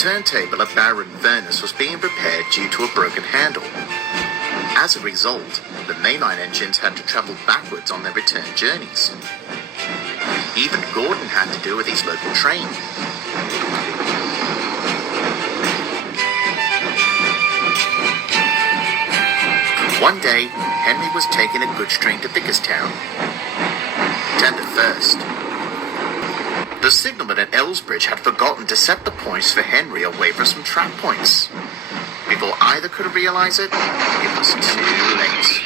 turntable at Barren Furnace was being repaired due to a broken handle. As a result, the mainline engines had to travel backwards on their return journeys. Even Gordon had to do with his local train. One day, Henry was taking a goods train to Vickerstown. Tender first. The signalman at Elsbridge had forgotten to set the points for Henry away from some trap points. Before either could realize it was too late.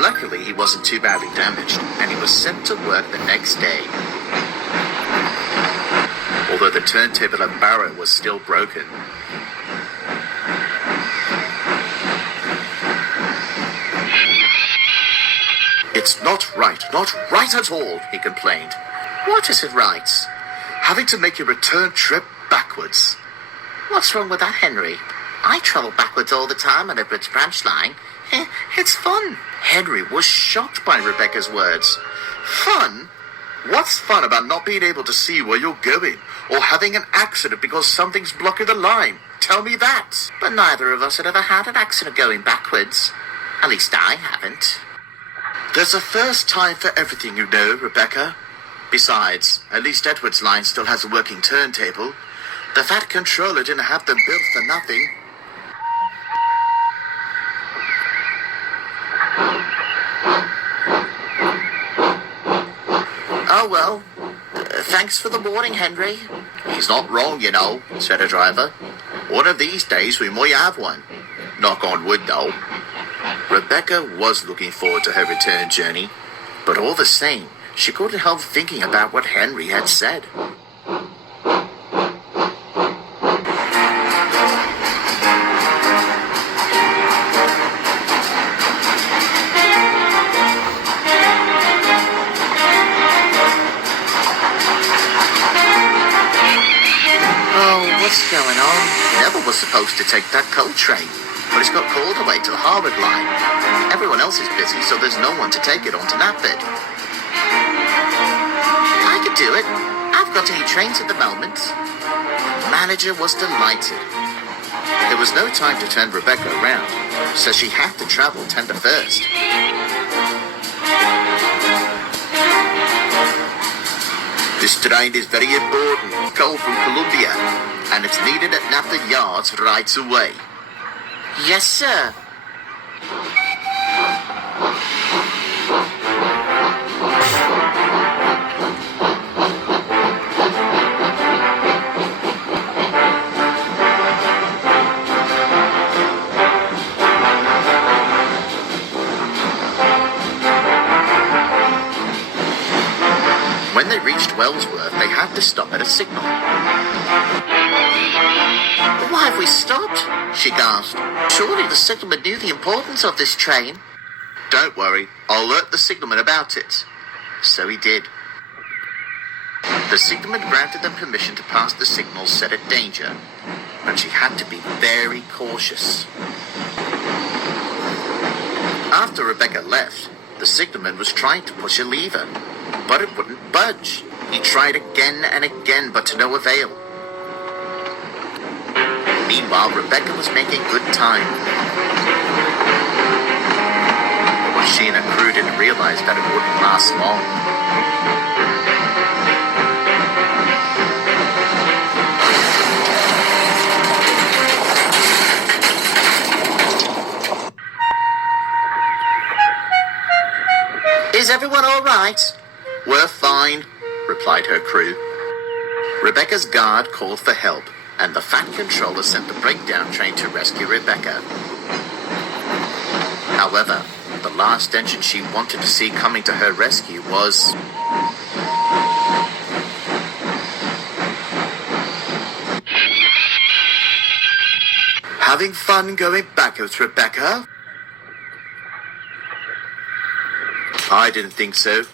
Luckily, he wasn't too badly damaged, and he was sent to work the next day. Although the turntable at Barrow was still broken. It's not right at all, he complained. What isn't right? Having to make your return trip backwards. What's wrong with that, Henry? I travel backwards all the time on a British branch line. It's fun. Henry was shocked by Rebecca's words. Fun? What's fun about not being able to see where you're going, or having an accident because something's blocking the line? Tell me that. But neither of us had ever had an accident going backwards. At least I haven't. There's a first time for everything, you know, Rebecca. Besides, at least Edward's line still has a working turntable. The Fat Controller didn't have them built for nothing. Oh, well, thanks for the warning, Henry. He's not wrong, you know, said a driver. One of these days we might have one. Knock on wood, though. Rebecca was looking forward to her return journey, but all the same, she couldn't help thinking about what Henry had said. What's going on? Neville was supposed to take that coal train, but he's got called away to the Harvard line. Everyone else is busy, so there's no one to take it on to Knapford. I could do it. I've got 8 trains at the moment. The manager was delighted. There was no time to turn Rebecca around, so she had to travel tender first. This train is very important. Coal from Columbia. And it's needed at Knapford Yards right away. Yes, sir. When they reached Wellsworth, they had to stop at a signal. Why have we stopped? She gasped. Surely the signalman knew the importance of this train. Don't worry, I'll alert the signalman about it. So he did. The signalman granted them permission to pass the signals set at danger, but she had to be very cautious. After Rebecca left, the signalman was trying to push a lever, but it wouldn't budge. He tried again and again, but to no avail. Meanwhile, Rebecca was making good time. But she and her crew didn't realize that it wouldn't last long. Is everyone all right? We're fine, replied her crew. Rebecca's guard called for help, and the Fat Controller sent the breakdown train to rescue Rebecca. However, the last engine she wanted to see coming to her rescue was... Having fun going backwards, Rebecca? I didn't think so.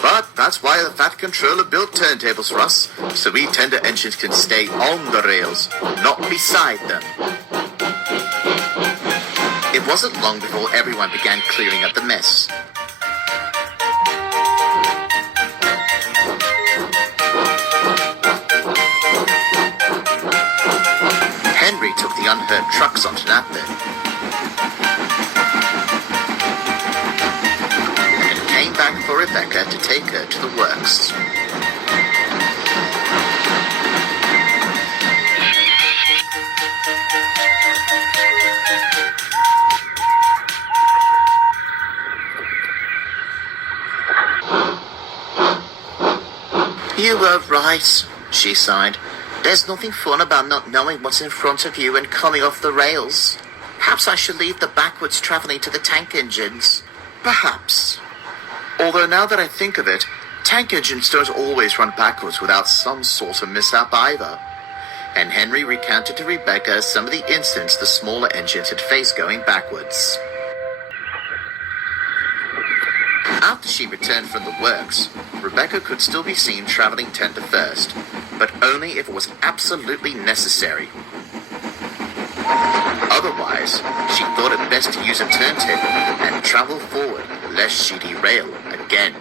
But that's why the Fat Controller built turntables for us, so we tender engines can stay on the rails, not beside them. It wasn't long before everyone began clearing up the mess. Henry took the unhurt trucks onto Napton and came back for Rebecca to take her to the works. You were right, she sighed. There's nothing fun about not knowing what's in front of you and coming off the rails. Perhaps I should leave the backwards travelling to the tank engines. Perhaps. Although now that I think of it, tank engines don't always run backwards without some sort of mishap either. And Henry recounted to Rebecca some of the incidents the smaller engines had faced going backwards. After she returned from the works, Rebecca could still be seen travelling tender first, but only if it was absolutely necessary. Otherwise, she thought it best to use a turntable and travel forward lest she derail again.